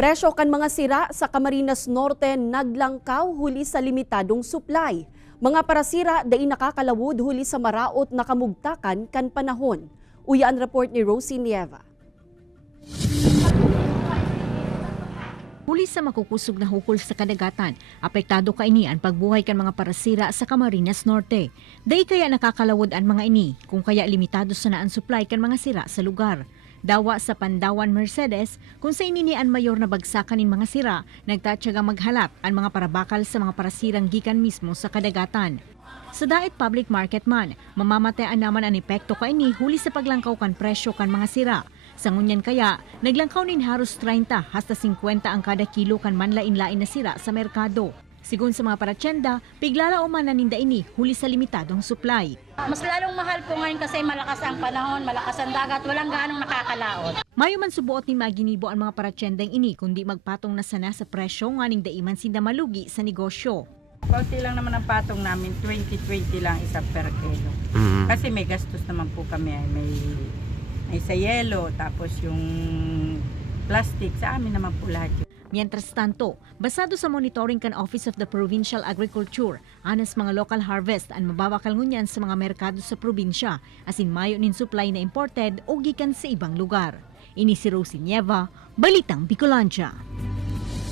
Presyo kan mga sira sa Camarines Norte naglangkaw huli sa limitadong supply. Mga parasira dai nakakalawod huli sa maraot na kamugtakan kan panahon. Uyan report ni Rosie Nieva. Huli sa makukusog na hukol sa kadagatan, apektado kaini ang pagbuhay kan mga parasira sa Camarines Norte. Dai kaya nakakalawod ang mga ini, kung kaya limitado sa naan supply kan mga sira sa lugar. Dawa sa Pandawan, Mercedes, kung sa ininian mayor na bagsakan nin mga sira, nagtatsaga maghalap ang mga parabakal sa mga parasirang gikan mismo sa kadagatan. Sa Daet Public Market man, mamamatayan naman ang epekto kaini huli sa paglangkaw kan presyo kan mga sira. Sa ngunyan kaya, naglangkaw nin haros 30 hasta 50 ang kada kilo kan manlain-lain na sira sa merkado. Sigun sa mga paratyenda, piglala uman na ninda ini huli sa limitadong supply. Mas lalong mahal po ngayon kasi malakas ang panahon, malakas ang dagat, walang ganong nakakalaot. Mayo man subuot ni maginibo ang mga paratyendang ini kundi magpatong na sana sa presyo nganing daiman sinda malugi sa negosyo. Konti lang naman ang patong namin, 20-20 lang isa per kilo. Kasi may gastos naman po kami, may sa yelo, tapos yung plastic, sa amin naman po lahat yun. Mientras tanto, basado sa monitoring kan Office of the Provincial Agriculture, anas mga local harvest ang mababakal ngunyan sa mga merkado sa probinsya, asin mayo nin supply na imported o gikan sa ibang lugar. Ini si Rosie Nieva, Balitang Bicolandia.